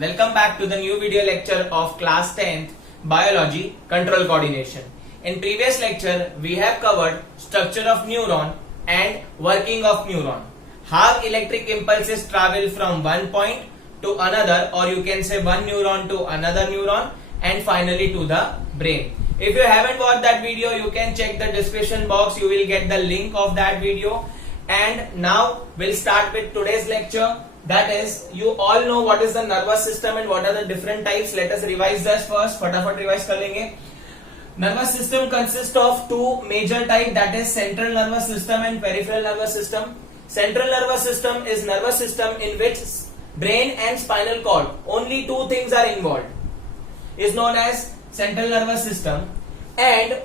Welcome back to the new video lecture of class 10th Biology Control Coordination. In previous lecture, we have covered structure of neuron and working of neuron. How electric impulses travel from one point to another, or you can say one neuron to another neuron, and finally to the brain. If you haven't watched that video, you can check the description box. You will get the link of that video. And now we'll start with today's lecture. That is, you all know what is the nervous system and what are the different types. Let us revise this first. फटाफट revise कर लेंगे. Nervous system consists of two major types, that is central nervous system and peripheral nervous system. Central nervous system is nervous system in which brain and spinal cord, only two things are involved, is known as central nervous system. And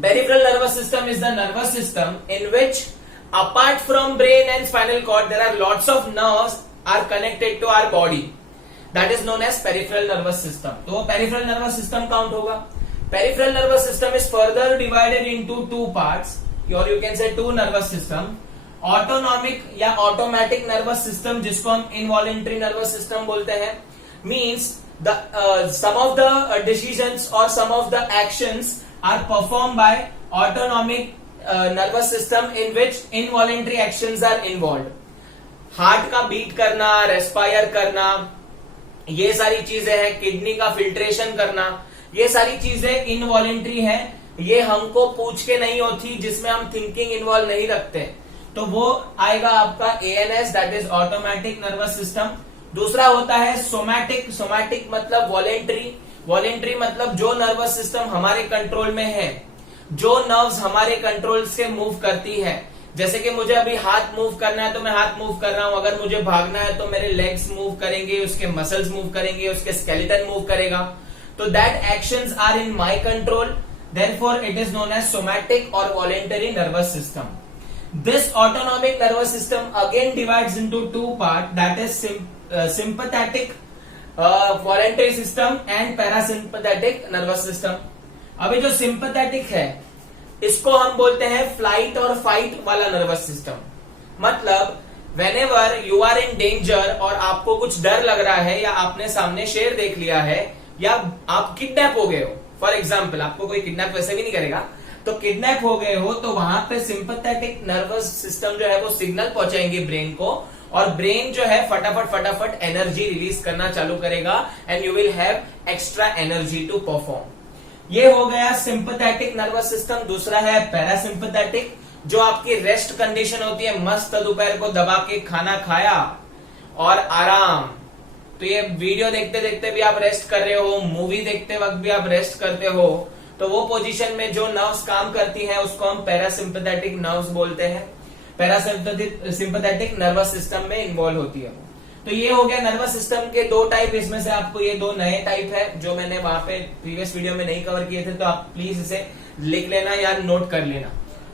peripheral nervous system is the nervous system in which apart from brain and spinal cord there are lots of nerves are connected to our body. That is known as peripheral nervous system. तो peripheral nervous system count होगा. Peripheral nervous system is further divided into two parts, or you can say two nervous system. Autonomic या automatic nervous system, जिसको हम involuntary nervous system बोलते हैं, means the some of the decisions or some of the actions are performed by autonomic nervous system in which involuntary actions are involved. Heart का beat करना, respire करना, ये सारी चीजें हैं. किडनी का फिल्ट्रेशन करना, ये सारी चीजें इनवॉलेंट्री है. ये हमको पूछ के नहीं होती, जिसमें हम थिंकिंग इन्वॉल्व नहीं रखते, तो वो आएगा आपका ANS, that is automatic nervous system. दूसरा होता है सोमैटिक. सोमैटिक मतलब वॉलेंट्री. वॉलेंट्री मतलब जो नर्वस सिस्टम हमारे कंट्रोल में है, जो नर्व्स हमारे कंट्रोल से मूव करती है. जैसे कि मुझे अभी हाथ मूव करना है तो मैं हाथ मूव कर रहा हूं. अगर मुझे भागना है तो मेरे लेग्स मूव करेंगे, उसके मसल्स मूव करेंगे, उसके स्केलेटन मूव करेगा. तो that actions are in my control, therefore it is known as somatic और voluntary nervous system. This autonomic nervous system again divides into two parts, that is sympathetic voluntary system and parasympathetic nervous system. अभी जो sympathetic है इसको हम बोलते हैं flight और fight वाला नर्वस सिस्टम. मतलब whenever you are in danger और आपको कुछ डर लग रहा है, या आपने सामने शेर देख लिया है, या आप किडनैप हो गए हो. फॉर एग्जाम्पल, आपको कोई किडनैप वैसे भी नहीं करेगा, तो किडनैप हो गए हो, तो वहां पे सिंपैथेटिक नर्वस सिस्टम जो है वो सिग्नल पहुंचाएंगे ब्रेन को, और ब्रेन जो है फटाफट एनर्जी रिलीज करना चालू करेगा, and you will have extra energy to perform. ये हो गया सिंपैथेटिक नर्वस सिस्टम. दूसरा है पैरासिम्पैथेटिक, जो आपकी रेस्ट कंडीशन होती है. मस्त दोपहर को दबा के खाना खाया और आराम. तो ये वीडियो देखते देखते भी आप रेस्ट कर रहे हो, मूवी देखते वक्त भी आप रेस्ट करते हो, तो वो पोजीशन में जो नर्व्स काम करती हैं उसको हम पैरासिम्पैथेटिक नर्व्स बोलते हैं. पैरासिम्पैथेटिक नर्वस सिस्टम में इन्वॉल्व होती है. तो ये हो गया नर्वस सिस्टम के दो टाइप. इसमें से आपको ये दो नए टाइप है जो मैंने वहां पे प्रीवियस वीडियो में नहीं कवर किए थे, तो आप प्लीज इसे लिख लेना या नोट कर लेना.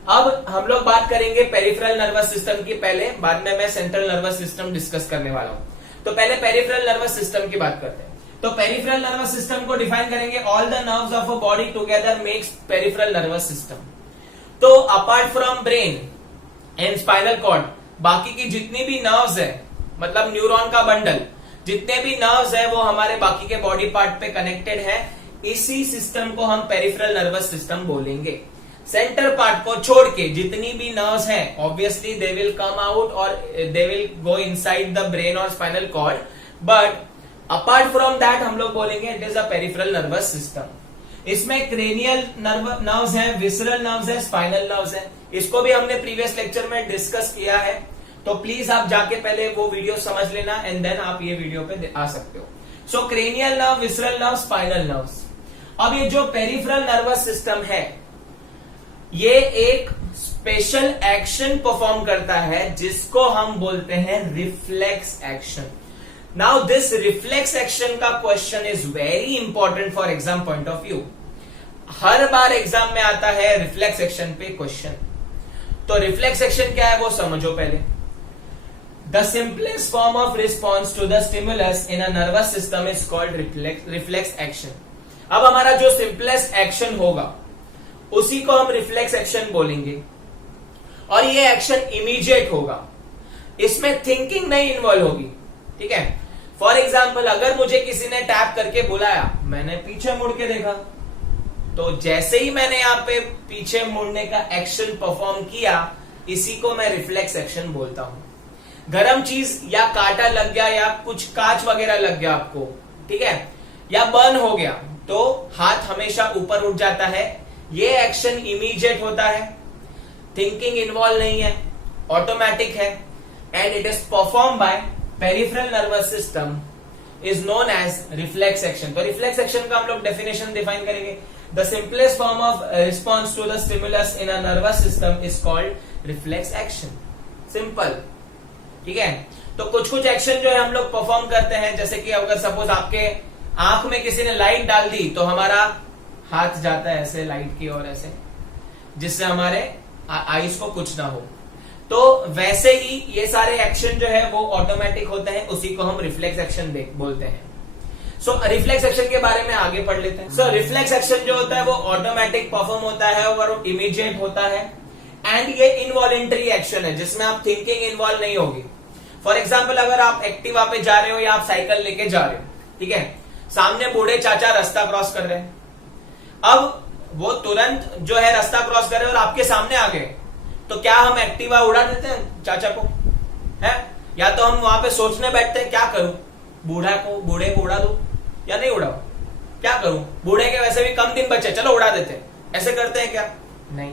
अब हम लोग बात करेंगे पेरिफेरल नर्वस सिस्टम की पहले, बाद में मैं सेंट्रल नर्वस सिस्टम डिस्कस करने वाला हूं. तो पहले पेरिफेरल नर्वस सिस्टम की बात करते हैं. तो पेरिफेरल नर्वस सिस्टम को डिफाइन करेंगे, all the nerves of a body together makes peripheral nervous system. तो apart from brain and spinal cord, बाकी की जितनी भी नर्व्स है, मतलब न्यूरॉन का बंडल, जितने भी नर्व्स है वो हमारे बाकी के बॉडी पार्ट पे कनेक्टेड है. इसी सिस्टम को हम पेरिफेरल नर्वस सिस्टम बोलेंगे. सेंटर पार्ट को छोड़ के जितनी भी नर्व्स हैं, obviously they will come out और they will go inside the brain और spinal cord, but apart from that हम लोग बोलेंगे it is a peripheral nervous system. इसमें क्रेनियल नर्व्स है, विसरल नर्व्स है, स्पाइनल नर्व्स है. इसको भी हमने प्रीवियस लेक्चर में डिस्कस किया है, तो प्लीज आप जाके पहले वो वीडियो समझ लेना, एंड देन आप ये वीडियो पे आ सकते हो. So cranial nerve, visceral nerve, spinal nerves. अब ये जो पेरिफेरल नर्वस सिस्टम है, ये एक स्पेशल एक्शन परफॉर्म करता है जिसको हम बोलते हैं reflex action. Now this reflex action का question is very important for exam point of view. हर बार एग्जाम में आता है रिफ्लेक्स एक्शन पे क्वेश्चन. तो रिफ्लेक्स एक्शन क्या है वो समझो पहले. The simplest form of response to the stimulus in a nervous system is called reflex action. अब हमारा जो सिंपलेस्ट एक्शन होगा उसी को हम रिफ्लेक्स एक्शन बोलेंगे, और ये एक्शन इमीडिएट होगा. इसमें थिंकिंग नहीं इन्वॉल्व होगी. ठीक है. फॉर एग्जाम्पल अगर मुझे किसी ने टैप करके बुलाया, मैंने पीछे मुड़ के देखा, तो जैसे ही मैंने यहाँ पे पीछे मुड़ने का एक्शन परफॉर्म किया, इसी को मैं रिफ्लेक्स एक्शन बोलता हूं। गरम चीज या कांटा लग गया या कुछ कांच वगैरह लग गया आपको, ठीक है, या बर्न हो गया, तो हाथ हमेशा ऊपर उठ जाता है। ये एक्शन इमीडिएट होता है, थिंकिंग इन्वॉल्व नहीं है, ऑटोमेटिक है, and it is perform by peripheral nervous system, is known as reflex action. तो रिफ्लेक्स एक्शन का हम लोग डेफिनेशन डिफाइन करेंगे। The simplest form of response to the stimulus in a nervous system is called reflex action. Simple, ठीक है। तो कुछ कुछ एक्शन जो है हम लोग परफॉर्म करते हैं, जैसे कि अगर सपोज आपके आंख में किसी ने लाइट डाल दी, तो हमारा हाथ जाता है ऐसे लाइट की ओर, ऐसे, जिससे हमारे आईज को कुछ ना हो। तो वैसे ही ये सारे एक्शन जो है वो ऑटोमेटिक होते हैं, उसी को हम रिफ्लेक्स एक्शन बोलते हैं। सो रिफ्लेक्स एक्शन के बारे में आगे पढ़ लेते हैं। सो रिफ्लेक्स एक्शन जो होता है वो ऑटोमेटिक परफॉर्म होता है और इमीडिएट होता है, एंड ये इनवॉलेंटरी एक्शन है जिसमें आप थिंकिंग इन्वॉल्व नहीं होगी। फॉर एग्जाम्पल अगर आप एक्टिवा पे जा रहे हो या आप साइकिल लेके जा रहे हो, ठीक है, सामने बूढ़े चाचा रास्ता क्रॉस कर रहे हैं, अब वो तुरंत जो है रास्ता क्रॉस कर रहे हैं और आपके सामने आ गए, तो क्या हम एक्टिवा उड़ा देते हैं चाचा को, है? या तो हम वहां पे सोचने बैठते हैं क्या करूं, बूढ़े को उड़ा दूं या नहीं उड़ाऊं, क्या करूं, बूढ़े के वैसे भी कम दिन बचे, चलो उड़ा देते हैं, ऐसे करते हैं क्या? नहीं।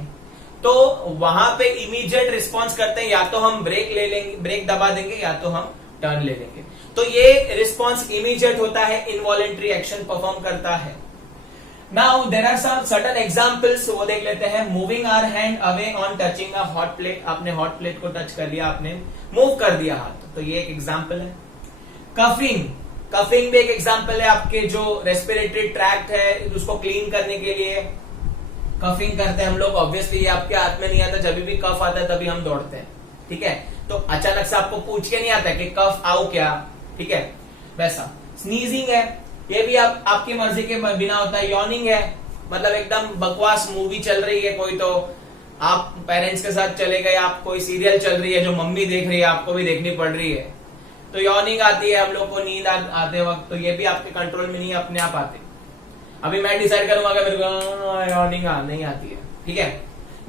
तो वहां पे इमीडिएट रिस्पॉन्स करते हैं, या तो हम ब्रेक ले लेंगे, ब्रेक दबा देंगे, या तो हम टर्न ले लेंगे। तो ये रिस्पॉन्स इमीडिएट होता है, इनवॉलेंट्री एक्शन परफॉर्म करता है। Now there are some certain examples, वो देख लेते हैं। Moving our hand away on touching a hot plate, आपने हॉट प्लेट को टच कर लिया, आपने मूव कर दिया हाथ, तो ये एक एग्जांपल है। कफिंग भी एक एग्जांपल है, आपके जो रेस्पिरेटरी ट्रैक्ट है उसको क्लीन करने के लिए कफिंग करते हैं हम लोग। ऑब्वियसली ये आपके हाथ में नहीं आता, जब भी कफ आता है तभी हम दौड़ते हैं, ठीक है। तो अचानक से आपको पूछ के नहीं आता कि कफ आओ क्या, ठीक है, वैसा। स्नीजिंग है, ये भी आपकी मर्जी के बिना होता है। यॉर्निंग है, मतलब एकदम बकवास मूवी चल रही है कोई, तो आप पेरेंट्स के साथ चले गए, आप कोई सीरियल चल रही है जो मम्मी देख रही है, आपको भी देखनी पड़ रही है, तो यॉर्निंग आती है हम लोग को नींद आते वक्त, तो ये भी आपके कंट्रोल में नहीं, अपने आप आते। अभी मैं डिसाइड करूंगा कि मेरे को यॉर्निंग नहीं आती है, ठीक है।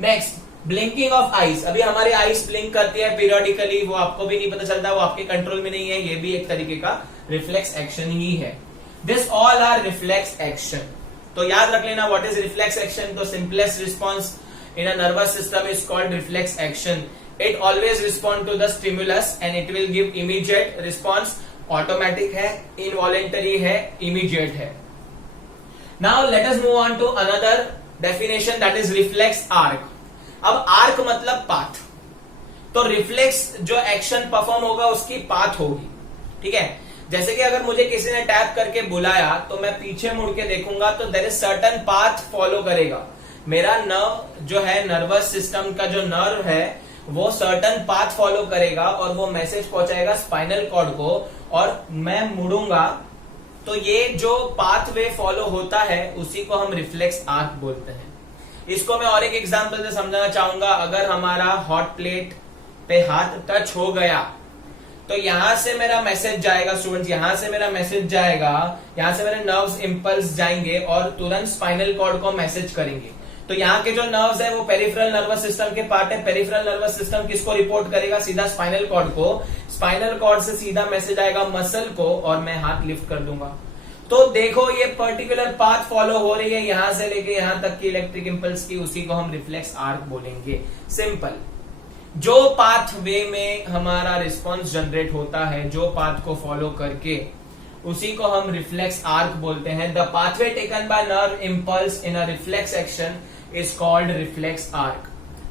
नेक्स्ट, ब्लिंकिंग ऑफ आईज, अभी हमारी आईज ब्लिंक करती है पीरियडिकली, वो आपको भी नहीं पता चलता, वो आपके कंट्रोल में नहीं है, ये भी एक तरीके का रिफ्लेक्स एक्शन ही है। This all are reflex action. तो याद रख लेना व्हाट इज रिफ्लेक्स एक्शन। तो simplest response in a nervous system is called reflex action. It always respond to the stimulus and it will give immediate response. Automatic है, involuntary है, immediate है। Now let us move on to another definition, that is reflex arc. अब arc मतलब path, तो reflex जो action perform होगा उसकी path होगी, ठीक है। जैसे कि अगर मुझे किसी ने टैप करके बुलाया, तो मैं पीछे मुड़ के देखूंगा, तो there is certain path follow करेगा। मेरा नर्व जो है, नर्वस सिस्टम का जो नर्व है, वो सर्टेन पाथ फॉलो करेगा और वो मैसेज पहुंचाएगा स्पाइनल कॉर्ड को, और मैं मुड़ूंगा, तो ये जो पाथवे फॉलो होता है उसी को हम रिफ्लेक्स आर्क बोलते हैं। इसको मैं और एक एग्जांपल से समझाना चाहूंगा। अगर हमारा हॉट प्लेट पे हाथ टच हो गया, तो यहां से मेरा मैसेज जाएगा, स्टूडेंट्स, यहां से मेरा मैसेज जाएगा, यहां से मेरे नर्व्स इंपल्स जाएंगे और तुरंत स्पाइनल कॉर्ड को मैसेज करेंगे। तो यहाँ के जो नर्व्स है वो पेरिफेरल नर्वस सिस्टम के पार्ट है। पेरिफेरल नर्वस सिस्टम किसको रिपोर्ट करेगा? सीधा स्पाइनल कॉर्ड को। स्पाइनल कॉर्ड से सीधा मैसेज आएगा मसल को, और मैं हाथ लिफ्ट कर दूंगा। तो देखो ये पर्टिकुलर पाथ फॉलो हो रही है यहां से लेके यहां तक की इलेक्ट्रिक इंपल्स की, उसी को हम रिफ्लेक्स आर्क बोलेंगे। सिंपल, जो पाथ वे में हमारा रिस्पॉन्स जनरेट होता है, जो पाथ को फॉलो करके, उसी को हम रिफ्लेक्स आर्क बोलते हैं। The pathway taken by nerve impulse in a reflex action is called reflex arc.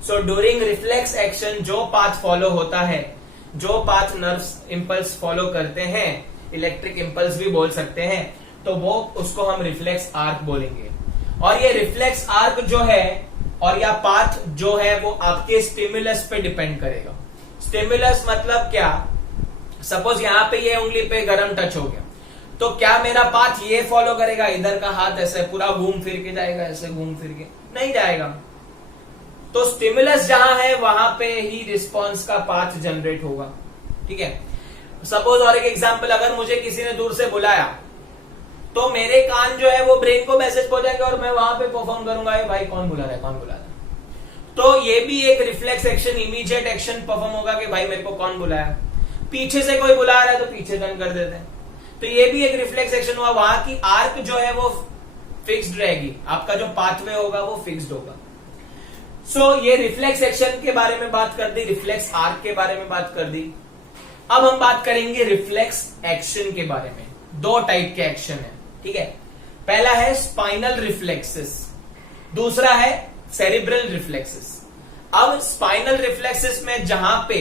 So during reflex action जो पाथ फॉलो होता है, जो पाथ नर्व इंपल्स फॉलो करते हैं, इलेक्ट्रिक इंपल्स भी बोल सकते हैं, तो वो उसको हम रिफ्लेक्स आर्क बोलेंगे। और ये रिफ्लेक्स आर्क जो है और या पाथ जो है वो आपके स्टिमुलस पे डिपेंड करेगा। स्टिमुलस मतलब क्या? सपोज यहां पे ये उंगली पे गरम टच हो गया, तो क्या मेरा पाथ ये फॉलो करेगा? इधर का हाथ ऐसे पूरा घूम फिर के जाएगा, ऐसे घूम फिर के नहीं जाएगा। तो स्टिमुलस जहां है वहां पे ही रिस्पॉन्स का पाथ जनरेट होगा, ठीक है। सपोज और एक एग्जांपल, अगर मुझे किसी ने दूर से बुलाया तो मेरे कान जो है वो ब्रेन को मैसेज पहुंचाएंगे और मैं वहां पे परफॉर्म करूंगा, भाई कौन बुला रहा है, कौन बुला रहा है। तो ये भी एक reflex action, immediate action perform होगा कि भाई मेरे को कौन बुलाया। पीछे से कोई बुला रहा है तो पीछे टर्न कर देते हैं, तो ये भी एक रिफ्लेक्स एक्शन हुआ। वहां की आर्क जो है वो फिक्स्ड रहेगी, आपका जो पाथवे होगा वो फिक्स्ड होगा। सो ये रिफ्लेक्स एक्शन के बारे में बात कर दी, रिफ्लेक्स आर्क के बारे में बात कर दी। अब हम बात करेंगे रिफ्लेक्स एक्शन के बारे में। दो टाइप के एक्शन है, ठीक है। पहला है स्पाइनल रिफ्लेक्सेस, दूसरा है सेरिब्रल रिफ्लेक्सेस। अब स्पाइनल रिफ्लेक्सेस में जहां पे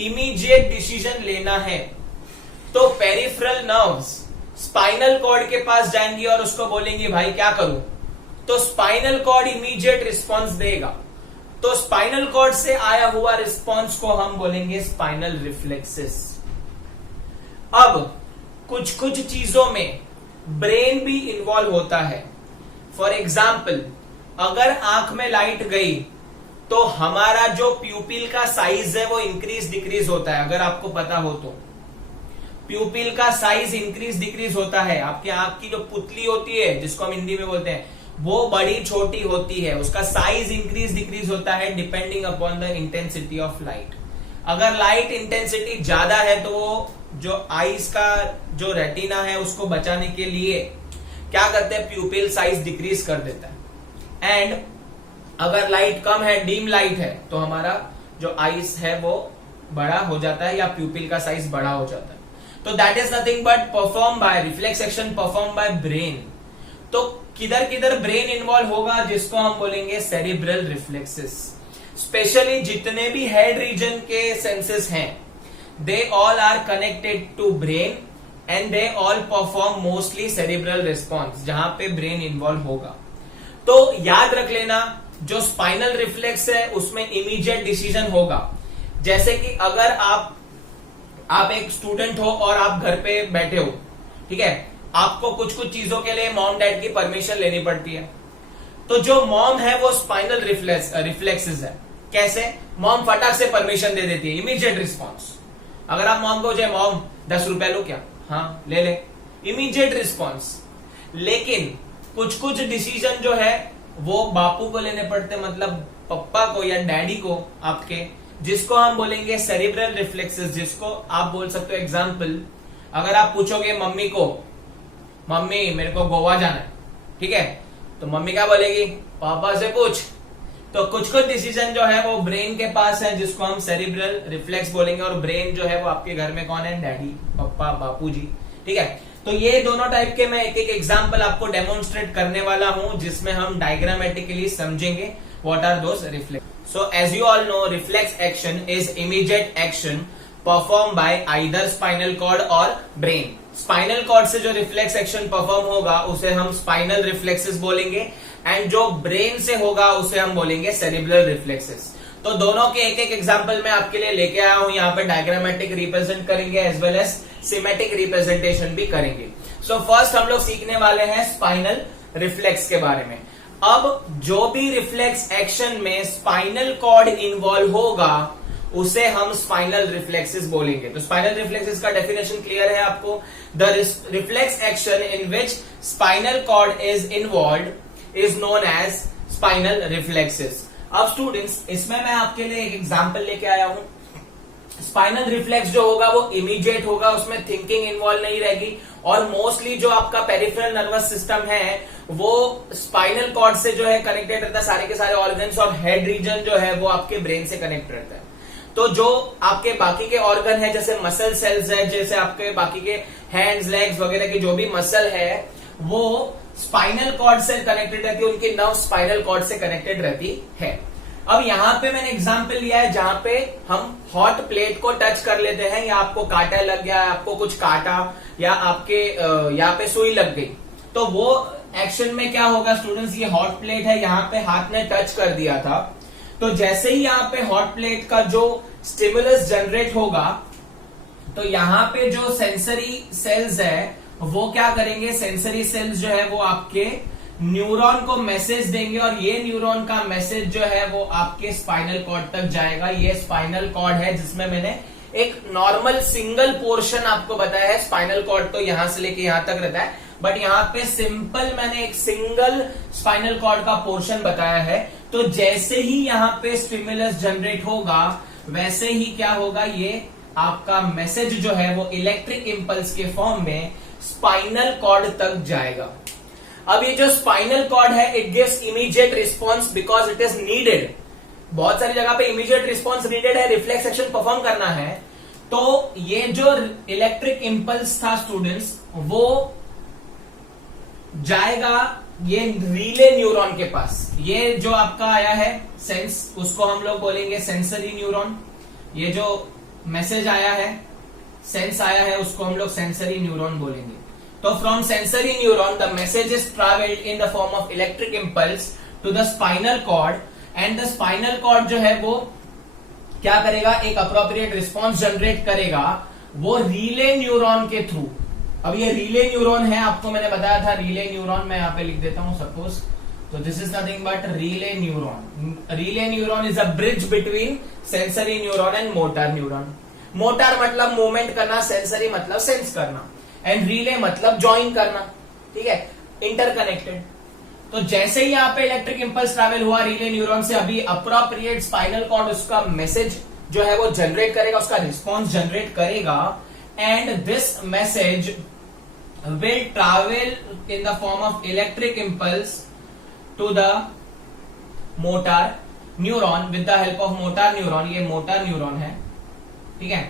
इमीडिएट डिसीजन लेना है तो पेरिफेरल नर्व्स स्पाइनल कॉर्ड के पास जाएंगी और उसको बोलेंगी भाई क्या करूं, तो स्पाइनल कॉर्ड इमीडिएट रिस्पॉन्स देगा। तो स्पाइनल कॉर्ड से आया हुआ रिस्पॉन्स को हम बोलेंगे स्पाइनल रिफ्लेक्सेस। अब कुछ कुछ चीजों में ब्रेन भी इन्वॉल्व होता है। फॉर एग्जाम्पल, अगर आंख में लाइट गई तो हमारा जो प्यूपिल का साइज है वो इंक्रीज डिक्रीज होता है। अगर आपको पता हो तो प्यूपिल का साइज इंक्रीज डिक्रीज होता है। आपकी आंख की जो पुतली होती है, जिसको हम हिंदी में बोलते हैं, वो बड़ी छोटी होती है, उसका साइज इंक्रीज डिक्रीज होता है depending upon the intensity of light. अगर लाइट इंटेंसिटी ज्यादा है तो वो जो आईज का जो रेटिना है उसको बचाने के लिए क्या करते हैं, प्यूपिल साइज डिक्रीज कर देता है। एंड अगर लाइट कम है, डीम लाइट है, तो हमारा जो आईज है वो बड़ा हो जाता है या प्यूपिल का साइज बड़ा हो जाता है। तो that is nothing but perform by reflex action, perform bye brain. तो किधर किधर ब्रेन इन्वॉल्व होगा, जिसको हम बोलेंगे सेरिब्रल रिफ्लेक्सेस। स्पेशली जितने भी हेड रीजन के सेंसेस हैं, they all are connected to brain and they all perform mostly cerebral response, जहां पे ब्रेन इन्वॉल्व होगा। तो याद रख लेना, जो स्पाइनल रिफ्लेक्स है उसमें इमीडिएट डिसीजन होगा। जैसे कि अगर आप एक स्टूडेंट हो और आप घर पे बैठे हो, ठीक है, आपको कुछ कुछ चीजों के लिए मॉम डैड की परमिशन लेनी पड़ती है। तो जो मॉम है वो स्पाइनल रिफ्लेक्सेस है। कैसे? मॉम फटाक से परमिशन दे देती है, इमीडिएट रिस्पॉन्स। अगर आप मॉम को जाए, मॉम 10 रुपए लो क्या, हाँ ले ले, इमीडिएट रिस्पॉन्स। लेकिन कुछ कुछ डिसीजन जो है वो बापू को लेने पड़ते, मतलब पप्पा को या डैडी को आपके, जिसको हम बोलेंगे सेरिब्रल रिफ्लेक्सेस, जिसको आप बोल सकते हो। एग्जाम्पल, अगर आप पूछोगे मम्मी को, मम्मी मेरे को गोवा जाना है, ठीक है, तो मम्मी क्या बोलेगी, पापा से पूछ। तो कुछ कुछ डिसीजन जो है वो ब्रेन के पास है, जिसको हम सेरिब्रल रिफ्लेक्स बोलेंगे। और ब्रेन जो है वो आपके घर में कौन है, डैडी, पप्पा, बापूजी, ठीक है। तो ये दोनों टाइप के मैं एक एक एग्जांपल आपको डेमोन्स्ट्रेट करने वाला हूं, जिसमें हम डायग्रामेटिकली समझेंगे what are those reflex. So as you all know, reflex action is immediate action perform by either spinal cord और ब्रेन। स्पाइनल कॉर्ड से जो रिफ्लेक्स एक्शन परफॉर्म होगा उसे हम स्पाइनल रिफ्लेक्सेस बोलेंगे, एंड जो ब्रेन से होगा उसे हम बोलेंगे सेरिब्रल रिफ्लेक्सेस। तो दोनों के एक एक एग्जांपल मैं आपके लिए लेके आया हूं, यहाँ पे डायग्रामेटिक रिप्रेजेंट करेंगे as well as schematic representation भी करेंगे। सो फर्स्ट हम लोग सीखने वाले हैं स्पाइनल रिफ्लेक्स के बारे में। अब जो भी रिफ्लेक्स एक्शन में स्पाइनल कॉर्ड इन्वॉल्व होगा उसे हम स्पाइनल रिफ्लेक्सेस बोलेंगे। तो स्पाइनल रिफ्लेक्सेस का डेफिनेशन क्लियर है आपको। The reflex action in which spinal cord is involved is known as spinal reflexes. अब स्टूडेंट्स, इसमें मैं आपके लिए एक एग्जांपल लेके आया हूं। स्पाइनल रिफ्लेक्स जो होगा वो इमीडिएट होगा, उसमें थिंकिंग इन्वॉल्व नहीं रहेगी, और मोस्टली जो आपका पेरिफेरल नर्वस सिस्टम है वो स्पाइनल कॉर्ड से जो है कनेक्टेड रहता है, सारे के सारे ऑर्गन्स, और हेड रीजन जो है वो आपके ब्रेन से कनेक्ट रहता है। तो जो आपके बाकी के ऑर्गन है, जैसे मसल सेल्स है, जैसे आपके बाकी के हैंड्स, लेग्स वगैरह की जो भी मसल है वो स्पाइनल कॉर्ड से कनेक्टेड रहती है, उनकी नर्व स्पाइनल कॉर्ड से कनेक्टेड रहती है। अब यहाँ पे मैंने एग्जांपल लिया है जहां पे हम हॉट प्लेट को टच कर लेते हैं, या आपको कांटा लग गया, आपको कुछ काटा, या आपके यहाँ पे सुई लग गई, तो वो एक्शन में क्या होगा स्टूडेंट्स, ये हॉट प्लेट है, यहाँ पे हाथ ने टच कर दिया था, तो जैसे ही यहाँ पे हॉट प्लेट का जो स्टिमुलस जनरेट होगा, तो यहाँ पे जो सेंसरी सेल्स है वो क्या करेंगे, सेंसरी सेल्स जो है वो आपके न्यूरॉन को मैसेज देंगे, और ये न्यूरॉन का मैसेज जो है वो आपके स्पाइनल कॉर्ड तक जाएगा। ये स्पाइनल कॉर्ड है जिसमें मैंने एक नॉर्मल सिंगल पोर्शन आपको बताया है, स्पाइनल कॉर्ड तो यहां से लेके यहां तक रहता है, बट यहां पे सिंपल मैंने एक सिंगल स्पाइनल कॉर्ड का पोर्शन बताया है। तो जैसे ही यहां पे स्टिमुलस जनरेट होगा वैसे ही क्या होगा, ये आपका मैसेज जो है वो इलेक्ट्रिक इंपल्स के फॉर्म में स्पाइनल कॉर्ड तक जाएगा। अब ये जो स्पाइनल कॉर्ड है it gives immediate response because it is needed. बहुत सारी जगह पे इमीडिएट रिस्पॉन्स नीडेड है, रिफ्लेक्स एक्शन परफॉर्म करना है। तो ये जो इलेक्ट्रिक इंपल्स था स्टूडेंट्स, वो जाएगा ये रिले न्यूरॉन के पास। ये जो आपका आया है सेंस, उसको हम लोग बोलेंगे सेंसरी न्यूरॉन। ये जो मैसेज आया है, सेंस आया है, उसको हम लोग सेंसरी न्यूरॉन बोलेंगे। तो from sensory neuron the message is travelled in the form of electric impulse to the spinal cord, and the spinal cord जो है वो क्या करेगा, एक अप्रोप्रिएट रिस्पॉन्स जनरेट करेगा, वो रिले न्यूरॉन के थ्रू। अब ये रिले न्यूरॉन है, आपको मैंने बताया था रिले न्यूरॉन, मैं यहां पे लिख देता हूं सपोज। तो this is nothing but relay neuron. Relay neuron is a bridge between sensory neuron and motor neuron. Motor मतलब मूवमेंट करना, सेंसरी मतलब सेंस करना, एंड रिले मतलब ज्वाइन करना, ठीक है, इंटरकनेक्टेड। तो जैसे ही यहाँ पे इलेक्ट्रिक इंपल्स ट्रैवल हुआ रिले न्यूरॉन से, अभी अप्रोप्रिएट स्पाइनल कॉर्ड उसका मैसेज जो है वो जनरेट करेगा, उसका रिस्पॉन्स जनरेट करेगा, and this message will travel in the form of electric impulse to the motor neuron with the help of motor neuron. ये मोटर न्यूरॉन है, ठीक है।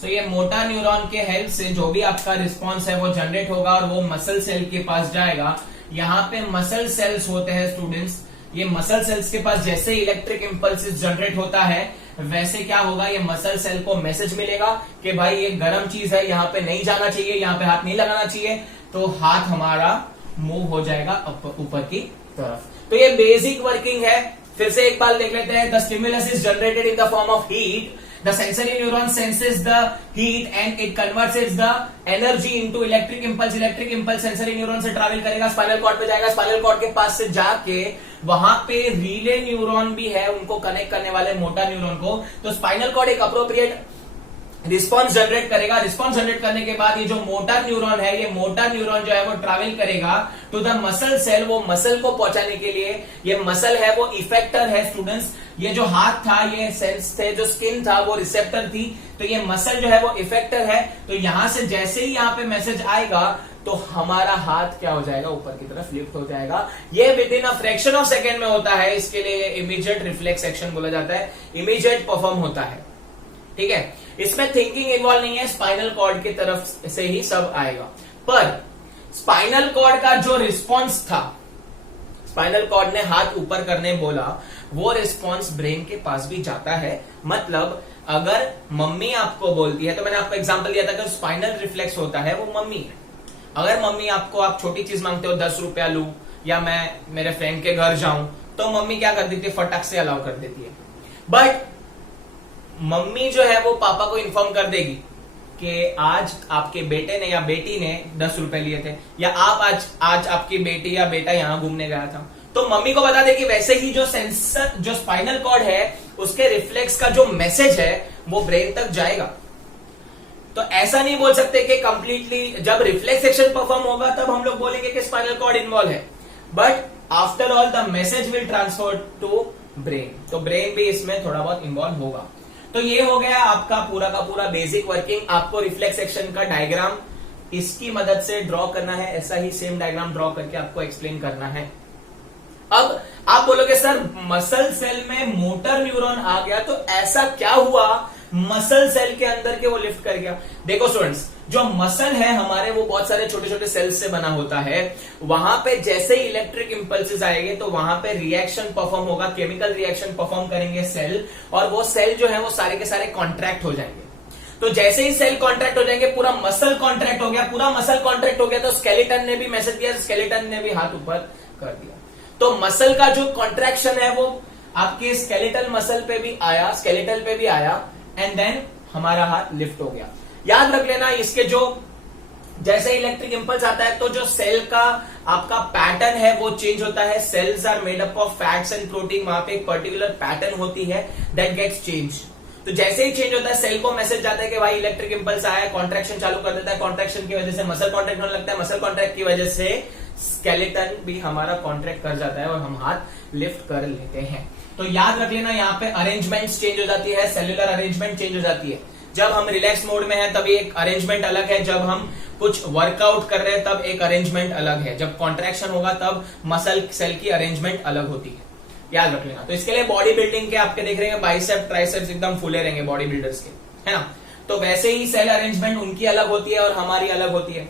सो ये मोटर न्यूरॉन के हेल्प से जो भी आपका रिस्पॉन्स है वो जनरेट होगा और वो मसल सेल के पास जाएगा। यहाँ पे मसल सेल्स होते हैं स्टूडेंट्स, ये मसल सेल्स के पास जैसे इलेक्ट्रिक इंपल्स जनरेट होता है वैसे क्या होगा, ये मसल सेल को मैसेज मिलेगा कि भाई ये गर्म चीज है, यहाँ पे नहीं जाना चाहिए, यहाँ पे हाथ नहीं लगाना चाहिए, तो हाथ हमारा मूव हो जाएगा ऊपर की तरफ। तो ये बेसिक वर्किंग है। फिर से एक बार देख लेते हैं। The stimulus is generated in the form of heat. The sensory neuron senses the heat and it converts the energy into electric impulse. Electric impulse sensory neuron से ट्रैवल करेगा, स्पाइनल कॉर्ड पे जाएगा, स्पाइनल कॉर्ड के पास से जाके वहां पे relay neuron भी है, उनको कनेक्ट करने वाले मोटर न्यूरॉन को। तो स्पाइनल कॉर्ड एक अप्रोप्रिएट रिस्पॉन्स जनरेट करेगा। रिस्पॉन्स जनरेट करने के बाद ये जो मोटर न्यूरॉन है, ये मोटर न्यूरॉन जो है वो ट्रैवल करेगा टू द मसल सेल। वो मसल को पहुंचाने के लिए, ये मसल है वो इफेक्टर है स्टूडेंट्स। ये जो हाथ था ये सेंस थे, जो स्किन था वो रिसेप्टर थी, तो ये मसल जो है वो इफेक्टर है। तो यहां से जैसे ही यहाँ पे मैसेज आएगा तो हमारा हाथ क्या हो जाएगा, ऊपर की तरफ लिफ्ट हो जाएगा। ये with in a fraction of second में होता है, इसके लिए इमीडिएट रिफ्लेक्स एक्शन बोला जाता है, इमीडिएट परफॉर्म होता है, ठीक है। इसमें थिंकिंग इन्वॉल्व नहीं है, स्पाइनल कॉर्ड की तरफ से ही सब आएगा। पर स्पाइनल कॉर्ड का जो रिस्पॉन्स था, स्पाइनल कॉर्ड ने हाथ ऊपर करने बोला, वो रिस्पॉन्स ब्रेन के पास भी जाता है। मतलब अगर मम्मी आपको बोलती है, तो मैंने आपको एग्जांपल दिया था कि स्पाइनल रिफ्लेक्स होता है वो मम्मी है। अगर मम्मी आपको, आप छोटी चीज मांगते हो 10 रुपया लू या मैं मेरे फ्रेंड के घर जाऊं, तो मम्मी क्या कर देती है, फटक से अलाउ कर देती है। बट मम्मी जो है वो पापा को इन्फॉर्म कर देगी कि आज आपके बेटे ने या बेटी ने 10 रुपए लिए थे, या आप आज आपकी बेटी या बेटा यहां घूमने गया था, तो मम्मी को बता देगी। वैसे ही जो सेंसर, जो स्पाइनल कॉर्ड है, उसके रिफ्लेक्स का जो मैसेज है वो ब्रेन तक जाएगा। तो ऐसा नहीं बोल सकते कि कंप्लीटली जब रिफ्लेक्स एक्शन परफॉर्म होगा तब हम लोग बोलेंगे कि स्पाइनल कॉर्ड इन्वॉल्व है, but after all the message will transfer to brain. तो ब्रेन भी इसमें थोड़ा बहुत इन्वॉल्व होगा। तो ये हो गया आपका पूरा का पूरा बेसिक वर्किंग। आपको रिफ्लेक्स एक्शन का डायग्राम इसकी मदद से ड्रॉ करना है, ऐसा ही सेम डायग्राम ड्रॉ करके आपको एक्सप्लेन करना है। अब आप बोलोगे सर मसल सेल में मोटर न्यूरॉन आ गया, तो ऐसा क्या हुआ मसल सेल के अंदर के वो लिफ्ट कर गया। देखो स्टूडेंट्स, जो मसल है हमारे वो बहुत सारे छोटे छोटे सेल्स से बना होता है। वहां पे जैसे ही इलेक्ट्रिक इंपल्सेस आएंगे तो वहां पे रिएक्शन परफॉर्म होगा, केमिकल रिएक्शन परफॉर्म करेंगे सेल, और वो सेल जो है वो सारे के सारे कॉन्ट्रैक्ट हो जाएंगे। तो जैसे ही सेल कॉन्ट्रैक्ट हो जाएंगे, पूरा मसल कॉन्ट्रैक्ट हो गया, पूरा मसल कॉन्ट्रैक्ट हो गया, तो स्केलेटन ने भी मैसेज दिया, स्केलेटन ने भी हाथ ऊपर कर दिया। तो मसल का जो कॉन्ट्रैक्शन है वो आपके स्केलेटल मसल पे भी आया, स्केलेटल पे भी आया, एंड देन हमारा हाथ लिफ्ट हो गया। याद रख लेना, इसके जो जैसे इलेक्ट्रिक इंपल्स आता है तो जो सेल का आपका पैटर्न है वो चेंज होता है। Cells are made up of fats and protein, वहां पे एक पर्टिकुलर पैटर्न होती है दैट गेट्स चेंज। तो जैसे ही चेंज होता है सेल को मैसेज जाता है कि भाई इलेक्ट्रिक इंपल्स आया है, कॉन्ट्रैक्शन चालू कर देता है, कॉन्ट्रैक्शन की वजह से मसल कॉन्ट्रैक्ट होने लगता है, मसल कॉन्ट्रैक्ट की वजह से स्केलेटन भी हमारा कॉन्ट्रैक्ट कर जाता है और हम हाथ लिफ्ट कर लेते हैं। तो याद रख लेना, यहाँ पे अरेंजमेंट चेंज हो जाती है, सेल्यूलर अरेंजमेंट चेंज हो जाती है। जब हम रिलैक्स मोड में है तब एक अरेंजमेंट अलग है, जब हम कुछ वर्कआउट कर रहे हैं तब एक अरेंजमेंट अलग है, जब कॉन्ट्रैक्शन होगा तब मसल सेल की अरेंजमेंट अलग होती है, याद रख लेना। तो इसके लिए बॉडी बिल्डिंग के आपके देख रहे हैं बाइसेप ट्राइसेप्स एकदम फूले रहेंगे बॉडी बिल्डर्स के, है ना। तो वैसे ही सेल अरेंजमेंट उनकी अलग होती है और हमारी अलग होती है।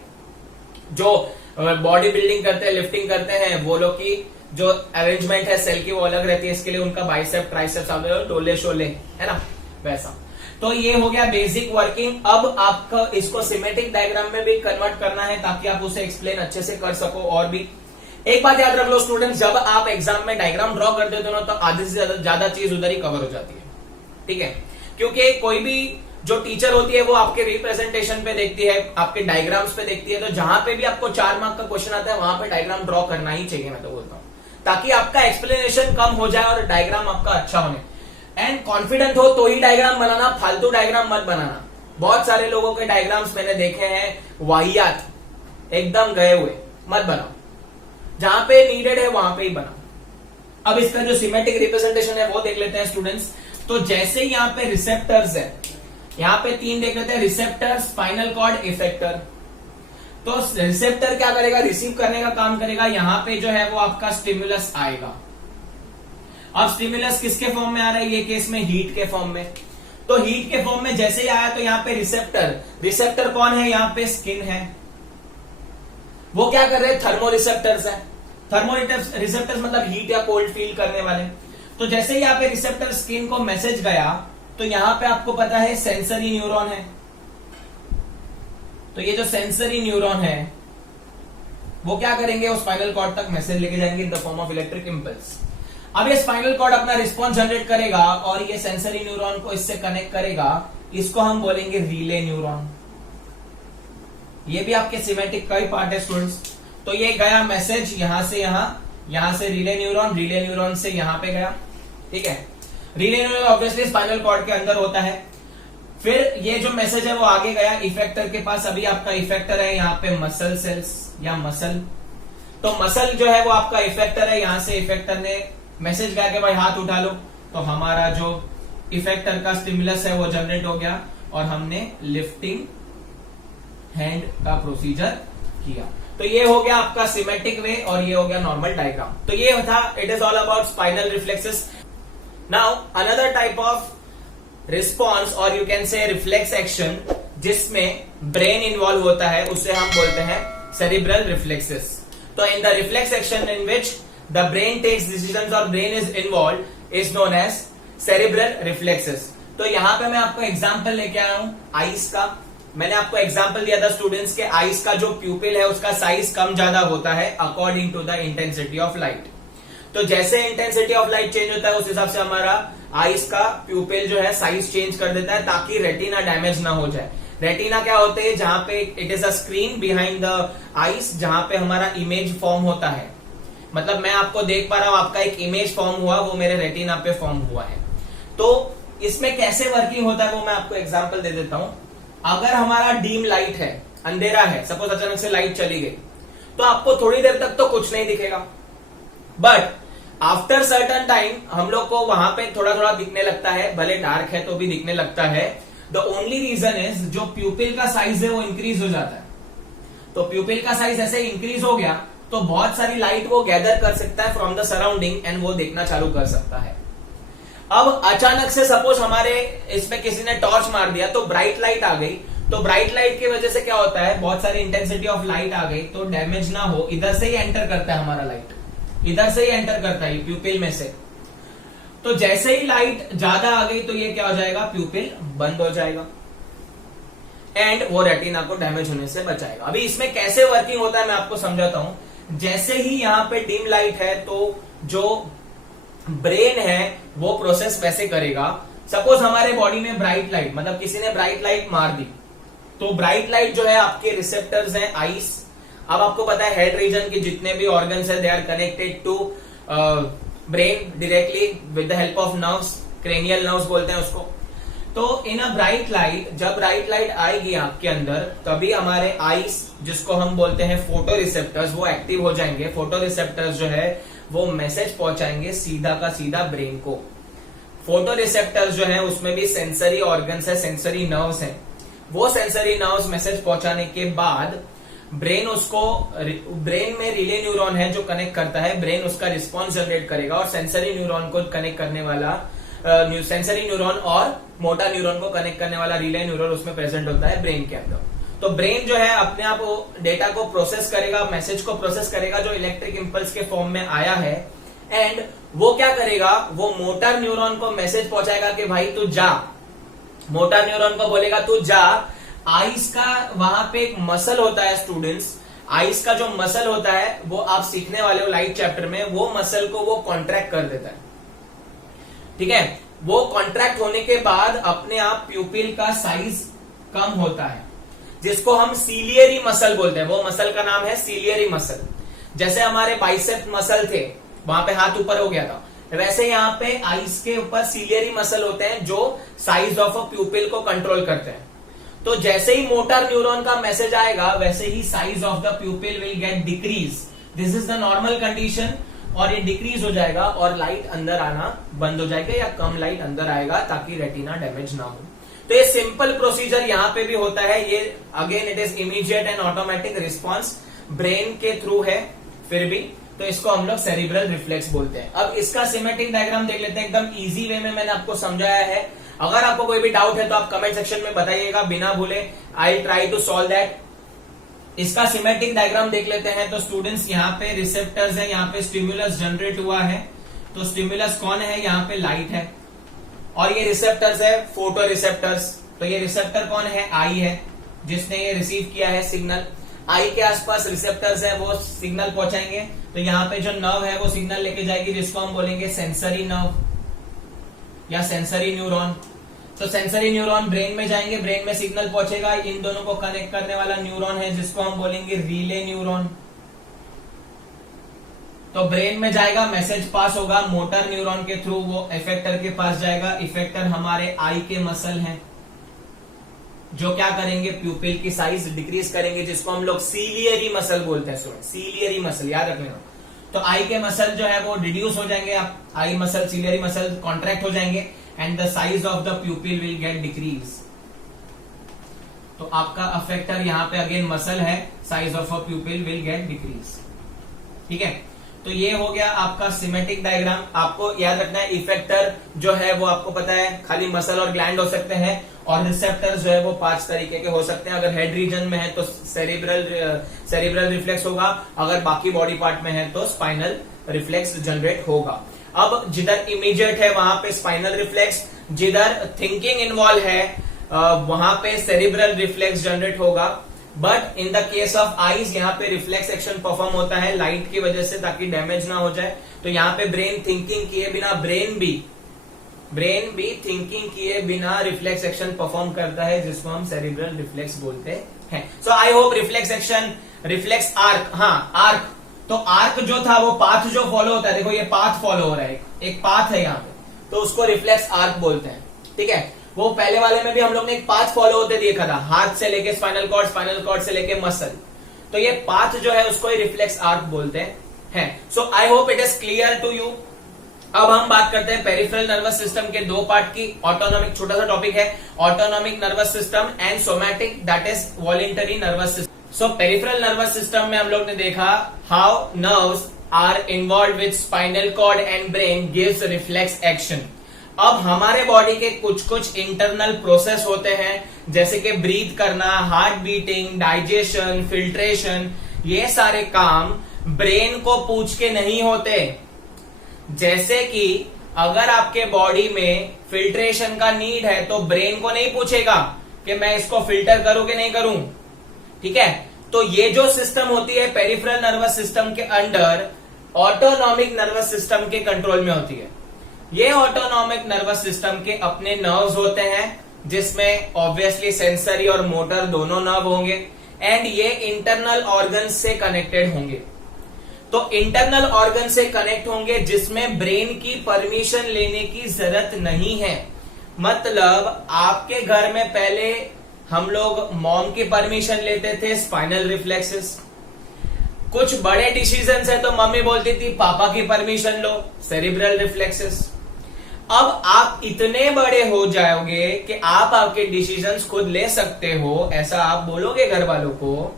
जो बॉडी बिल्डिंग करते हैं, लिफ्टिंग करते हैं, वो लोग की जो अरेंजमेंट है सेल की वो अलग रहती है, इसके लिए उनका बाइसेप ट्राइसेप्स डोले शोले, है ना, वैसा। तो ये हो गया बेसिक वर्किंग। अब आपको इसको सिमेटिक डायग्राम में भी कन्वर्ट करना है ताकि आप उसे एक्सप्लेन अच्छे से कर सको। और भी एक बात याद रख लो स्टूडेंट्स, जब आप एग्जाम में डायग्राम ड्रॉ कर देते हो तो आधे से ज्यादा चीज उधर ही कवर हो जाती है, ठीक है। क्योंकि कोई भी जो टीचर होती है वो आपके रिप्रेजेंटेशन पे देखती है, आपके डायग्राम्स पे देखती है, तो जहां पे भी आपको 4 मार्क का क्वेश्चन आता है वहां पे डायग्राम ड्रॉ करना ही चाहिए, मैं तो बोलता हूं, ताकि आपका एक्सप्लेनेशन कम हो जाए और डायग्राम आपका अच्छा होने। एंड कॉन्फिडेंट हो तो ही डायग्राम बनाना, फालतू डायग्राम मत बनाना। बहुत सारे लोगों के डायग्राम्स मैंने देखे हैं वाहियात, एकदम गए हुए, मत बनाओ। जहां पे नीडेड है वहां पे ही बनाओ। अब इसका जो सिमेट्रिक रिप्रेजेंटेशन है वो देख लेते हैं स्टूडेंट्स। तो जैसे यहाँ पे रिसेप्टर्स है, यहाँ पे 3 देख लेते हैं, रिसेप्टर, स्पाइनल कॉर्ड, इफेक्टर। तो रिसेप्टर क्या करेगा, रिसीव करने का काम करेगा। यहाँ पे जो है वो आपका स्टिमुलस आएगा। अब स्टिमुलस किसके फॉर्म में आ रहा है, ये केस में हीट के फॉर्म में। तो हीट के फॉर्म में जैसे ही आया तो यहाँ पे रिसेप्टर कौन है, यहाँ पे स्किन है। वो क्या कर रहे हैं, थर्मो रिसेप्टर्स है। थर्मो रिसेप्टर्स मतलब हीट या कोल्ड फील करने वाले। तो जैसे ही यहाँ पे रिसेप्टर स्किन को मैसेज गया तो यहाँ पे आपको पता है सेंसरी न्यूरॉन है। तो ये जो सेंसरी न्यूरॉन है वो क्या करेंगे, वो स्पाइनल कॉर्ड तक मैसेज लेके जाएंगे इन the form of electric impulse. अब ये स्पाइनल कॉर्ड अपना रिस्पॉन्स जनरेट करेगा और ये सेंसरी न्यूरॉन को इससे कनेक्ट करेगा। इसको हम बोलेंगे रिले न्यूरॉन। ये भी आपके सिमेटिक का ही पार्ट है स्टूडेंट्स। तो ये गया मैसेज यहां से यहां से रिले न्यूरॉन से यहां पे गया, ठीक है। Relay neuron obviously spinal cord के अंदर होता है। फिर ये जो मैसेज है वो आगे गया इफेक्टर के पास। अभी आपका इफेक्टर है यहाँ पे मसल सेल्स या मसल। तो मसल जो है वो आपका इफेक्टर है। यहां से इफेक्टर ने मैसेज गया कि भाई हाथ उठा लो, तो हमारा जो इफेक्टर का स्टिमुलस है वो जनरेट हो गया और हमने लिफ्टिंग हैंड का प्रोसीजर किया। तो ये हो गया आपका सिमेट्रिक वे और ये हो गया नॉर्मल डायग्राम। तो ये था, it is all about spinal reflexes. Now another type of response और you can say reflex action जिसमें ब्रेन इन्वॉल्व होता है उसे हम बोलते हैं सेरिब्रल रिफ्लेक्सेस। तो in the reflex action in which the brain takes decisions और brain is involve is known as cerebral reflexes. तो यहां पे मैं आपको एग्जांपल लेके आया हूं आईज का। मैंने आपको एग्जांपल दिया था स्टूडेंट्स के आईज का जो प्यूपिल है उसका साइज कम ज्यादा होता है according to the intensity of light. तो जैसे इंटेंसिटी ऑफ लाइट चेंज होता है उस हिसाब से हमारा आईज का प्यूपिल जो है साइज चेंज कर देता है ताकि रेटिना डैमेज ना हो जाए। रेटिना क्या होते हैं, जहां पे it is a screen behind the eyes, जहां पे हमारा इमेज फॉर्म होता है। मतलब मैं आपको देख पा रहा हूं, आपका एक इमेज फॉर्म हुआ, वो मेरे रेटिना पे फॉर्म हुआ है। तो इसमें कैसे वर्किंग होता है वो मैं आपको एग्जांपल दे देता हूं। अगर हमारा डीम लाइट है, अंधेरा है, सपोज अचानक से लाइट चली गई, तो आपको थोड़ी देर तक तो कुछ नहीं दिखेगा, बट आफ्टर सर्टन टाइम हम लोग को वहां पे थोड़ा थोड़ा दिखने लगता है, भले डार्क है तो भी दिखने लगता है। द ओनली रीजन इज जो प्यूपिल का साइज है वो इंक्रीज हो जाता है। तो प्यूपिल का साइज ऐसे इंक्रीज हो गया तो बहुत सारी लाइट वो गैदर कर सकता है फ्रॉम द सराउंडिंग एंड वो देखना चालू कर सकता है। अब अचानक से सपोज हमारे इसमें किसी ने टॉर्च मार दिया तो ब्राइट लाइट आ गई, तो ब्राइट लाइट की वजह से क्या होता है, बहुत सारी इंटेंसिटी ऑफ लाइट आ गई तो डैमेज ना हो, इधर से ही एंटर करता है हमारा लाइट, इधर से ही एंटर करता है प्यूपिल में से। तो जैसे ही लाइट ज्यादा आ गई तो ये क्या हो जाएगा, प्यूपिल बंद हो जाएगा एंड वो रेटिना को डैमेज होने से बचाएगा। अभी इसमें कैसे वर्किंग होता है मैं आपको समझाता हूं। जैसे ही यहां पे डिम लाइट है तो जो ब्रेन है वो प्रोसेस वैसे करेगा। सपोज हमारे बॉडी में ब्राइट लाइट, मतलब किसी ने ब्राइट लाइट मार दी, तो ब्राइट लाइट जो है आपके रिसेप्टर्स हैं आईज। अब आपको पता है हेड रीजन के जितने भी ऑर्गन्स है they are connected to brain directly with the help of nerves, cranial nerves बोलते हैं उसको। तो इन अ ब्राइट लाइट, जब ब्राइट लाइट आएगी आंख के अंदर, तभी हमारे आईज, जिसको हम बोलते हैं फोटो रिसेप्टर्स, वो एक्टिव हो जाएंगे। फोटो रिसेप्टर्स जो है वो मैसेज पहुंचाएंगे सीधा का सीधा ब्रेन को। फोटो रिसेप्टर्स जो है उसमें भी सेंसरी ऑर्गन्स है, सेंसरी नर्व्स हैं। वो सेंसरी नर्व्स मैसेज पहुंचाने के बाद ब्रेन उसको, ब्रेन में रिले न्यूरॉन है जो कनेक्ट करता है, ब्रेन उसका रिस्पॉन्स जनरेट करेगा और सेंसरी न्यूरॉन को कनेक्ट करने वाला सेंसरी न्यूरॉन और मोटर न्यूरॉन को कनेक्ट करने वाला रिले न्यूरॉन उसमें प्रेजेंट होता है ब्रेन के अंदर। तो ब्रेन जो है अपने आप वो डेटा को प्रोसेस करेगा, मैसेज को प्रोसेस करेगा जो इलेक्ट्रिक इंपल्स के फॉर्म में आया है, एंड वो क्या करेगा, वो मोटर न्यूरॉन को मैसेज पहुंचाएगा कि भाई तू जा। मोटर न्यूरॉन को बोलेगा तू जा। आईज का वहां पे एक मसल होता है स्टूडेंट्स, आईज का जो मसल होता है वो आप सीखने वाले हो लाइट चैप्टर में, वो मसल को वो कॉन्ट्रैक्ट कर देता है। ठीक है, वो कॉन्ट्रैक्ट होने के बाद अपने आप प्यूपिल का साइज कम होता है, जिसको हम सीलियरी मसल बोलते हैं। वो मसल का नाम है सीलियरी मसल। जैसे हमारे बाइसेप मसल थे, वहां पे हाथ ऊपर हो गया था, वैसे यहाँ पे आईज के ऊपर सीलियरी मसल होते हैं जो साइज ऑफ अ प्यूपिल को कंट्रोल करते हैं। तो जैसे ही मोटर न्यूरॉन का मैसेज आएगा वैसे ही size of the pupil will get decrease. This is the normal condition, और ये डिक्रीज हो जाएगा और लाइट अंदर आना बंद हो जाएगा या कम लाइट अंदर आएगा ताकि रेटिना डैमेज ना हो। तो ये सिंपल प्रोसीजर यहाँ पे भी होता है। ये again it is immediate and automatic response brain के थ्रू है, फिर भी तो इसको हम लोग सेरिब्रल रिफ्लेक्स बोलते हैं। अब इसका सिमेटिक डायग्राम देख लेते हैं, एकदम इजी वे में मैंने आपको समझाया है। अगर आपको कोई भी डाउट है तो आप कमेंट सेक्शन में बताइएगा बिना भूले, I try to solve that. इसका सिमेटिक डायग्राम देख लेते हैं। तो स्टूडेंट्स यहाँ पे रिसेप्टर्स है, यहाँ पे स्टिमुलस जनरेट हुआ है। तो स्टिमुलस कौन है, यहाँ पे लाइट है, और ये रिसेप्टर्स है फोटो रिसेप्टर्स। तो ये रिसेप्टर कौन है, आई है, जिसने ये रिसीव किया है सिग्नल। आई के आसपास रिसेप्टर्स है, वो सिग्नल पहुंचाएंगे। तो यहाँ पे जो नर्व है वो सिग्नल लेके जाएगी, जिसको हम बोलेंगे सेंसरी नर्व या सेंसरी न्यूरॉन। तो सेंसरी न्यूरॉन ब्रेन में जाएंगे, ब्रेन में सिग्नल पहुंचेगा, इन दोनों को कनेक्ट करने वाला न्यूरॉन है जिसको हम बोलेंगे रिले न्यूरॉन। तो ब्रेन में जाएगा, मैसेज पास होगा मोटर न्यूरॉन के थ्रू, वो इफेक्टर के पास जाएगा। इफेक्टर हमारे आई के मसल हैं जो क्या करेंगे, प्यूपिल की साइज डिक्रीज करेंगे, जिसको हम लोग सीलियरी मसल बोलते हैं। स्टूडेंट सीलियरी मसल याद रख लेना। तो आई के मसल जो है वो रिड्यूस हो जाएंगे, आप आई मसल सीलियरी मसल कॉन्ट्रैक्ट हो जाएंगे, and the size of the pupil will get decrease. तो आपका अफेक्टर यहाँ पे अगेन मसल है, size of a प्यूपिल will get decrease. ठीक है, तो ये हो गया आपका सिमेटिक डायग्राम। आपको याद रखना है इफेक्टर जो है वो आपको पता है खाली मसल और ग्लैंड हो सकते हैं, और रिसेप्टर जो है वो 5 तरीके के हो सकते हैं। अगर हेड रीजन में है तो सेरिब्रल रिफ्लेक्स होगा, अगर बाकी बॉडी पार्ट में है तो स्पाइनल रिफ्लेक्स जनरेट होगा। अब जिधर इमीडिएट है वहां पे स्पाइनल रिफ्लेक्स, जिधर थिंकिंग इन्वॉल्व है वहां पे सेरिब्रल रिफ्लेक्स जनरेट होगा। But in the case of eyes यहाँ पे रिफ्लेक्स एक्शन परफॉर्म होता है लाइट की वजह से, ताकि डैमेज ना हो जाए। तो यहाँ पे ब्रेन थिंकिंग किए बिना, ब्रेन भी थिंकिंग किए बिना रिफ्लेक्स एक्शन परफॉर्म करता है, जिसको हम सेरिब्रल रिफ्लेक्स बोलते हैं। So I hope reflex action, reflex arc, हाँ आर्क, तो आर्क जो था वो पाथ जो फॉलो होता है, देखो ये पाथ फॉलो हो रहा है, एक पाथ है यहाँ पे, तो उसको रिफ्लेक्स आर्क बोलते हैं। ठीक है, वो पहले वाले में भी हम लोग ने एक पाथ फॉलो होते देखा था, हाथ से लेके स्पाइनल कॉर्ड से लेके मसल। तो ये पाथ जो है उसको ही रिफ्लेक्स आर्क बोलते हैं। So I hope it is clear to you. अब हम बात करते हैं पेरिफेरल नर्वस सिस्टम के 2 पार्ट की। ऑटोनॉमिक छोटा सा टॉपिक है, autonomic nervous system and somatic that is voluntary nervous system. So peripheral nervous system में हम लोग ने देखा how nerves are involve with spinal cord and brain gives reflex action. अब हमारे बॉडी के कुछ इंटरनल प्रोसेस होते हैं, जैसे कि ब्रीथ करना, हार्ट बीटिंग, डाइजेशन, फिल्ट्रेशन, ये सारे काम ब्रेन को पूछ के नहीं होते। जैसे कि अगर आपके बॉडी में फिल्ट्रेशन का नीड है तो ब्रेन को नहीं पूछेगा कि मैं इसको फिल्टर करूं कि नहीं करूं। ठीक है, तो ये जो सिस्टम होती है पेरिफेरल नर्वस सिस्टम के अंडर ऑटोनॉमिक नर्वस सिस्टम के कंट्रोल में होती है। ये ऑटोनॉमिक नर्वस सिस्टम के अपने नर्व्स होते हैं, जिसमें ऑब्वियसली सेंसरी और मोटर दोनों नर्व होंगे, एंड ये इंटरनल ऑर्गन से कनेक्टेड होंगे। तो इंटरनल ऑर्गन से कनेक्ट होंगे जिसमें ब्रेन की परमिशन लेने की जरूरत नहीं है। मतलब आपके घर में पहले हम लोग मॉम की परमिशन लेते थे, स्पाइनल रिफ्लेक्सेस। कुछ बड़े डिसीजन है तो मम्मी बोलती थी पापा की परमिशन लो, सेरिब्रल रिफ्लेक्सेस। अब आप इतने बड़े हो जाओगे कि आप आपके डिसीजंस खुद ले सकते हो, ऐसा आप बोलोगे घर वालों को,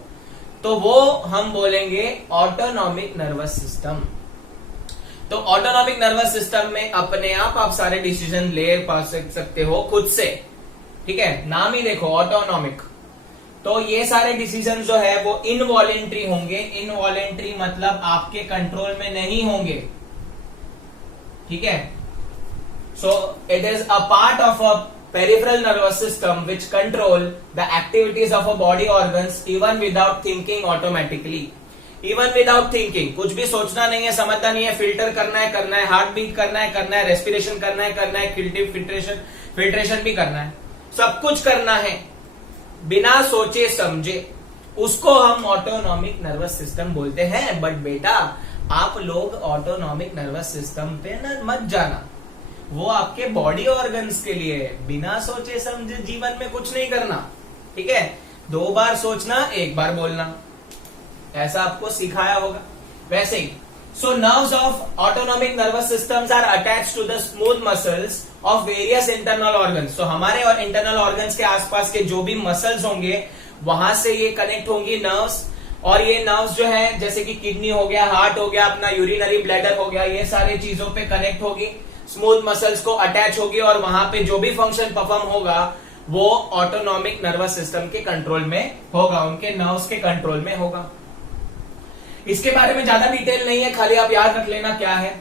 तो वो हम बोलेंगे ऑटोनॉमिक नर्वस सिस्टम। तो ऑटोनॉमिक नर्वस सिस्टम में अपने आप सारे डिसीजन ले पा सकते हो खुद से, ठीक है, नाम ही देखो ऑटोनॉमिक। तो ये सारे डिसीजन जो है वो इनवॉलेंट्री होंगे। इनवॉलेंट्री मतलब आपके कंट्रोल में नहीं होंगे, ठीक है। So it is a part of a peripheral nervous system which control the activities of a body organs even without thinking automatically. Even without thinking, कुछ भी सोचना नहीं है, समझना नहीं है, फिल्टर करना है, हार्ट बीट करना है, रेस्पिरेशन करना है, फिल्ट्रेशन भी करना है, सब कुछ करना है बिना सोचे समझे, उसको हम ऑटोनॉमिक नर्वस सिस्टम बोलते हैं। बट बेटा आप लोग ऑटोनॉमिक नर्वस सिस्टम पे न मत जाना, वो आपके बॉडी ऑर्गन्स के लिए है। बिना सोचे समझे जीवन में कुछ नहीं करना, ठीक है। 2 बार सोचना, 1 बार बोलना, ऐसा आपको सिखाया होगा। वैसे ही so nerves of autonomic nervous systems are attached to the smooth muscles of various internal organs. तो हमारे और इंटरनल ऑर्गन्स के आसपास के जो भी मसल्स होंगे वहां से ये कनेक्ट होंगी नर्व्स। और ये नर्व्स जो है जैसे कि किडनी हो गया, हार्ट हो गया, अपना यूरिनरी ब्लैडर हो गया, ये सारी चीजों पे कनेक्ट होगी, स्मूथ मसल्स को अटैच होगी और वहां पे जो भी फंक्शन परफॉर्म होगा वो ऑटोनॉमिक नर्वस सिस्टम के कंट्रोल में होगा, उनके नर्व्स के कंट्रोल में होगा। इसके बारे में ज्यादा डिटेल नहीं है, खाली आप याद रख लेना क्या है।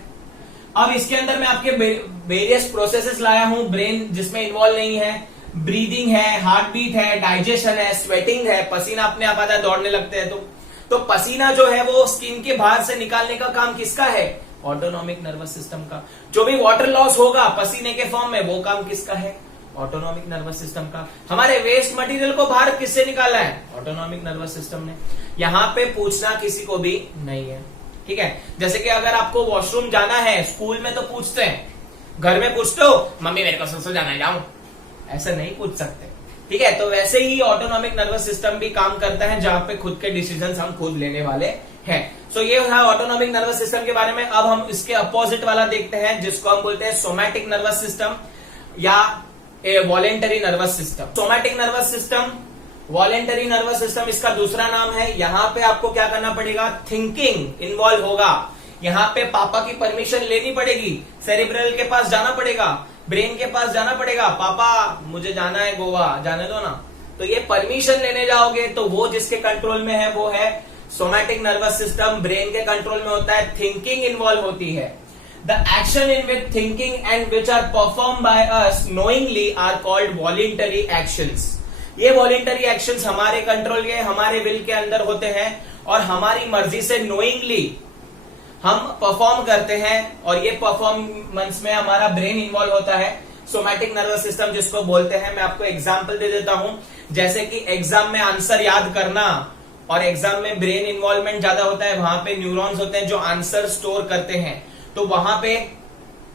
अब इसके अंदर मैं आपके वेरियस प्रोसेसेस लाया हूं, ब्रेन जिसमें इन्वॉल्व नहीं है, ब्रीदिंग है, हार्ट बीट है, डाइजेशन है, स्वेटिंग है, पसीना अपने आप आता है दौड़ने लगते हैं तो पसीना जो है वो स्किन के बाहर से निकालने का काम किसका है? ऑटोनॉमिक नर्वस सिस्टम का। जो भी वाटर लॉस होगा पसीने के फॉर्म में वो काम किसका है? ऑटोनॉमिक नर्वस सिस्टम का। हमारे वेस्ट मटेरियल को बाहर किससे निकाला है? ऑटोनॉमिक नर्वस सिस्टम ने। यहाँ पे पूछना किसी को भी नहीं है, ठीक है। जैसे कि अगर आपको वॉशरूम जाना है, स्कूल में तो पूछते हैं, घर में पूछते हो मम्मी मेरे को ससुर जाना है जाऊं, ऐसा नहीं पूछ सकते, ठीक है। तो वैसे ही ऑटोनॉमिक नर्वस सिस्टम भी काम करता है जहां पे खुद के डिसीजन हम खुद लेने वाले हैं। सो ये था ऑटोनॉमिक नर्वस सिस्टम के बारे में। अब हम इसके अपोजिट वाला देखते हैं जिसको हम बोलते हैं सोमैटिक नर्वस सिस्टम या voluntary nervous system. Somatic nervous system, voluntary nervous system इसका दूसरा नाम है। यहाँ पे आपको क्या करना पड़ेगा? थिंकिंग इन्वॉल्व होगा। यहाँ पे पापा की परमिशन लेनी पड़ेगी, सेरिब्रल के पास जाना पड़ेगा, ब्रेन के पास जाना पड़ेगा, पापा मुझे जाना है गोवा, जाने दो ना। तो ये परमिशन लेने जाओगे तो वो जिसके कंट्रोल में है वो है सोमैटिक नर्वस सिस्टम, ब्रेन के कंट्रोल में होता है, थिंकिंग इन्वॉल्व होती है। The action in which thinking and which are performed by us knowingly are called voluntary actions. ये voluntary actions हमारे कंट्रोल के, हमारे विल के अंदर होते हैं और हमारी मर्जी से knowingly हम परफॉर्म करते हैं और ये परफॉर्मेंस में हमारा ब्रेन इन्वॉल्व होता है। सोमैटिक नर्वस सिस्टम जिसको बोलते हैं, मैं आपको एग्जांपल दे देता हूं। जैसे कि एग्जाम में आंसर याद करना और एग्जाम में ब्रेन इन्वॉल्वमेंट ज्यादा होता है, वहां पे न्यूरॉन्स होते हैं जो आंसर स्टोर करते हैं, तो वहां पे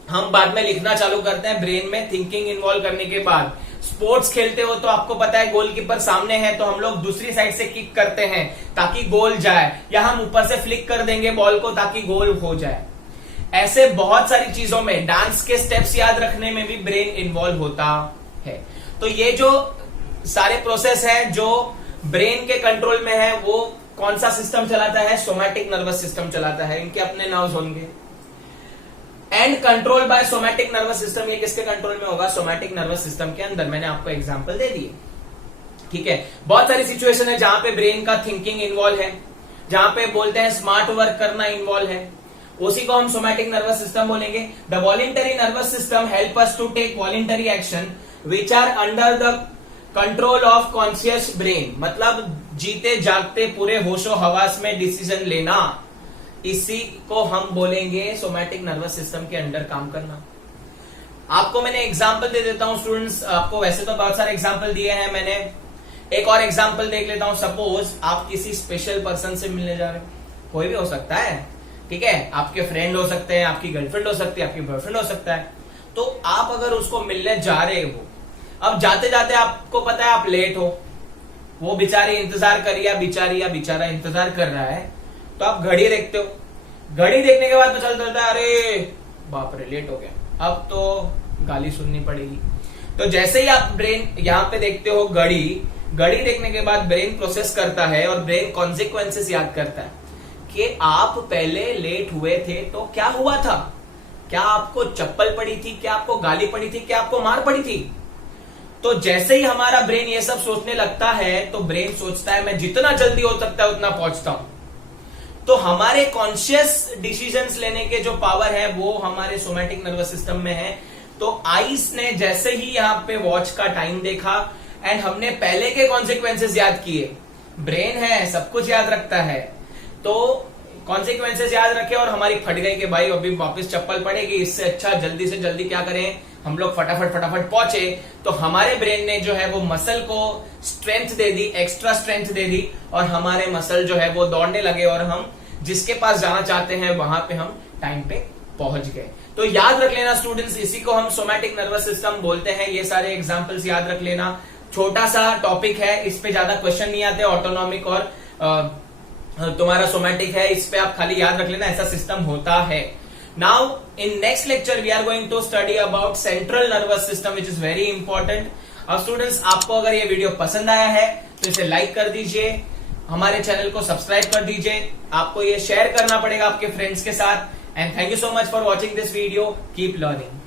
हम बाद में लिखना चालू करते हैं ब्रेन में थिंकिंग इन्वॉल्व करने के बाद। स्पोर्ट्स खेलते हो तो आपको पता है गोलकीपर सामने है तो हम लोग दूसरी साइड से किक करते हैं ताकि गोल जाए, या हम ऊपर से फ्लिक कर देंगे बॉल को ताकि गोल हो जाए। ऐसे बहुत सारी चीजों में, डांस के स्टेप्स याद रखने में भी ब्रेन इन्वॉल्व होता है। तो ये जो सारे प्रोसेस है जो ब्रेन के कंट्रोल में है वो कौन सा सिस्टम चलाता है? सोमैटिक नर्वस सिस्टम चलाता है। इनके अपने नर्व्स होंगे and control by somatic nervous system. ये किसके कंट्रोल में होगा? सोमैटिक नर्वस सिस्टम के अंदर। मैंने आपको एग्जांपल दे दिए, ठीक है। बहुत सारी सिचुएशन है जहां पे ब्रेन का थिंकिंग इन्वॉल्व है, जहां पे बोलते हैं स्मार्ट वर्क करना इन्वॉल्व है, उसी को हम सोमैटिक नर्वस सिस्टम बोलेंगे। The voluntary nervous system help us to take voluntary action which are under the control of conscious brain. मतलब जीते जागते पूरे होशो हवास में डिसीजन लेना, इसी को हम बोलेंगे सोमैटिक नर्वस सिस्टम के अंडर काम करना। आपको मैंने एग्जांपल दे देता हूं स्टूडेंट्स, आपको वैसे तो बहुत सारे एग्जांपल दिए हैं मैंने, एक और एग्जांपल देख लेता हूं। सपोज आप किसी स्पेशल पर्सन से मिलने जा रहे हैं, कोई भी हो सकता है, ठीक है। आपके फ्रेंड हो सकते हैं, आपकी गर्लफ्रेंड हो सकती है, आपकी बॉयफ्रेंड हो सकता है। तो आप अगर उसको मिलने जा रहे हो, अब जाते जाते आपको पता है आप लेट हो, वो बेचारी इंतजार कर रही है, बेचारी या बेचारा इंतजार कर रहा है, तो आप घड़ी देखते हो, घड़ी देखने के बाद तो चलता है अरे बाप रे लेट हो गया, अब तो गाली सुननी पड़ेगी। तो जैसे ही आप ब्रेन यहां पे देखते हो घड़ी देखने के बाद ब्रेन प्रोसेस करता है और ब्रेन कॉन्सिक्वेंसेस याद करता है कि आप पहले लेट हुए थे तो क्या हुआ था, क्या आपको चप्पल पड़ी थी, क्या आपको गाली पड़ी थी, क्या आपको मार पड़ी थी। तो जैसे ही हमारा ब्रेन ये सब सोचने लगता है तो ब्रेन सोचता है मैं जितना जल्दी हो सकता है उतना पहुंचता हूं। तो हमारे कॉन्शियस डिसीजंस लेने के जो पावर है वो हमारे सोमैटिक नर्वस सिस्टम में है। तो आइस ने जैसे ही यहाँ पे वॉच का टाइम देखा एंड हमने पहले के कॉन्सिक्वेंसेस याद किए, ब्रेन है सब कुछ याद रखता है, तो कॉन्सिक्वेंसेस याद रखे और हमारी फट गई कि भाई अभी वापस चप्पल पड़ेगी, इससे अच्छा जल्दी से जल्दी क्या करें हम लोग फटाफट पहुंचे। तो हमारे ब्रेन ने जो है वो मसल को स्ट्रेंथ दे दी, एक्स्ट्रा स्ट्रेंथ दे दी और हमारे मसल जो है वो दौड़ने लगे और हम जिसके पास जाना चाहते हैं वहां पे हम टाइम पे पहुंच गए। तो याद रख लेना स्टूडेंट्स, इसी को हम सोमैटिक नर्वस सिस्टम बोलते हैं। ये सारे एग्जांपल्स याद रख लेना, छोटा सा टॉपिक है, इस पे ज्यादा क्वेश्चन नहीं आते, ऑटोनॉमिक और तुम्हारा सोमैटिक है, इस पे आप खाली याद रख लेना ऐसा सिस्टम होता है। Now in next lecture we are going to study about central nervous system which is very important. अब स्टूडेंट्स आपको अगर ये वीडियो पसंद आया है तो इसे लाइक कर दीजिए, हमारे चैनल को सब्सक्राइब कर दीजिए, आपको ये शेयर करना पड़ेगा आपके फ्रेंड्स के साथ। And thank you so much for watching this video, keep learning.